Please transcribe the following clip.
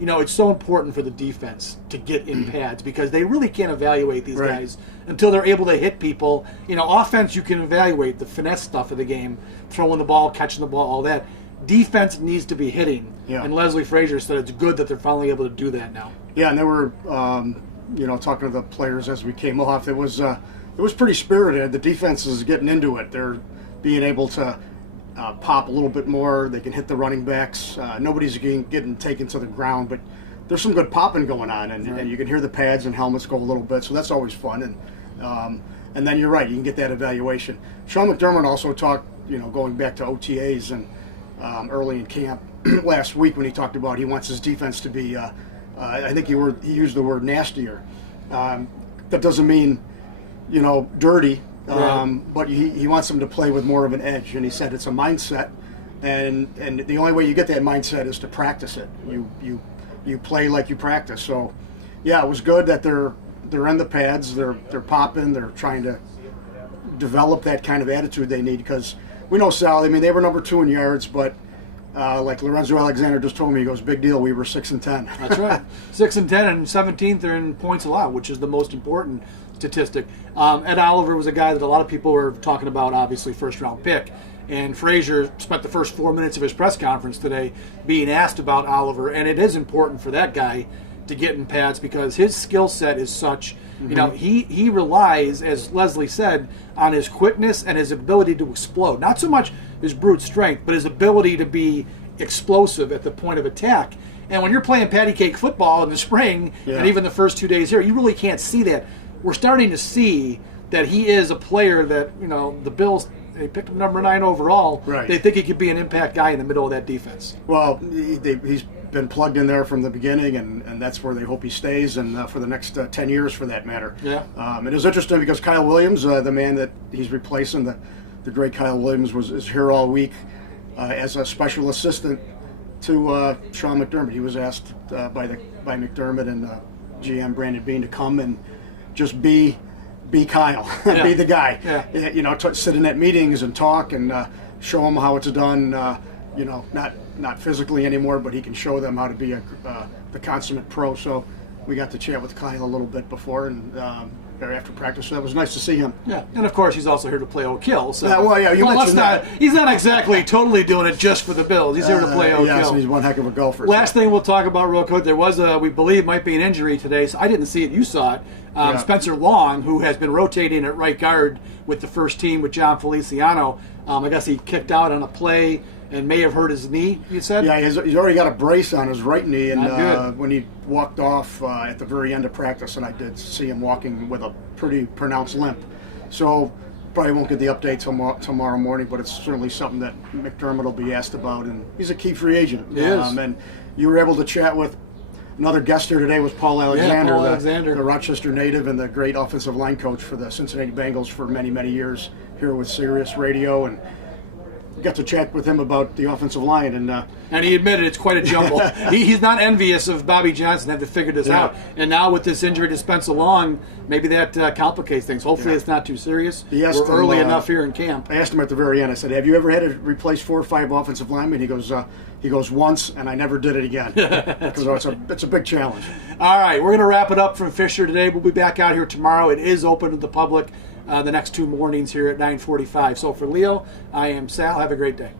it's so important for the defense to get in pads because they really can't evaluate these guys until they're able to hit people. Offense, you can evaluate the finesse stuff of the game, throwing the ball, catching the ball, all that. Defense needs to be hitting. Yeah. And Leslie Frazier said it's good that they're finally able to do that now. Yeah, and they were, talking to the players as we came off. It was pretty spirited. The defense is getting into it. They're being able to pop a little bit more. They can hit the running backs. Nobody's getting taken to the ground, but there's some good popping going on, and you can hear the pads and helmets go a little bit, so that's always fun. And then you're right, you can get that evaluation. Sean McDermott also talked, going back to OTAs and early in camp last week when he talked about he wants his defense to be, I think he used the word nastier. That doesn't mean, dirty. But he wants them to play with more of an edge, and he said it's a mindset, and the only way you get that mindset is to practice it. You play like you practice. So, yeah, it was good that they're in the pads, they're popping, they're trying to develop that kind of attitude they need because we know Sal. I mean, they were number 2 in yards, but like Lorenzo Alexander just told me, he goes, big deal. We were 6-10. That's right, 6-10, and 17th are in points allowed, which is the most important statistic. Ed Oliver was a guy that a lot of people were talking about, obviously first-round pick, and Frazier spent the first 4 minutes of his press conference today being asked about Oliver, and it is important for that guy to get in pads because his skill set is such. He relies, as Leslie said, on his quickness and his ability to explode. Not so much his brute strength, but his ability to be explosive at the point of attack. And when you're playing patty cake football in the spring, and even the first 2 days here, you really can't see that. We're starting to see that he is a player that, the Bills, they picked him number 9 overall. Right. They think he could be an impact guy in the middle of that defense. Well, he's been plugged in there from the beginning, and that's where they hope he stays, and for the next 10 years for that matter. Yeah. It is interesting because Kyle Williams, the man that he's replacing, the great Kyle Williams, is here all week as a special assistant to Sean McDermott. He was asked by McDermott and GM Brandon Beane to come and just be Kyle, be the guy. Yeah. Sit in at meetings and talk and show them how it's done. Not physically anymore, but he can show them how to be the consummate pro. So we got to chat with Kyle a little bit before and after practice. So that was nice to see him. Yeah, and of course he's also here to play Oak Hill. So you mentioned that. He's not exactly totally doing it just for the Bills. He's here to play Oak Hill. So he's one heck of a golfer. Last thing we'll talk about real quick, there was we believe might be an injury today. So I didn't see it. You saw it. Spencer Long, who has been rotating at right guard with the first team with John Feliciano. I guess he kicked out on a play and may have hurt his knee, you said? Yeah, he's already got a brace on his right knee, and when he walked off at the very end of practice, and I did see him walking with a pretty pronounced limp. So probably won't get the update tomorrow morning, but it's certainly something that McDermott will be asked about, and he's a key free agent. He is. And you were able to chat with another guest here today was Paul Alexander, the Rochester native and the great offensive line coach for the Cincinnati Bengals for many, many years here with Sirius Radio, and got to chat with him about the offensive line, and he admitted it's quite a jumble. He's not envious of Bobby Johnson having to figure this out. And now with this injury to Spencer Long, maybe that complicates things. Hopefully it's not too serious. We're early enough here in camp. I asked him at the very end. I said, "Have you ever had to replace 4 or 5 offensive linemen?" He goes, "Once, and I never did it again." Because it's a big challenge. All right, we're going to wrap it up from Fisher today. We'll be back out here tomorrow. It is open to the public the next 2 mornings here at 9:45. So for Leo, I am Sal. Have a great day.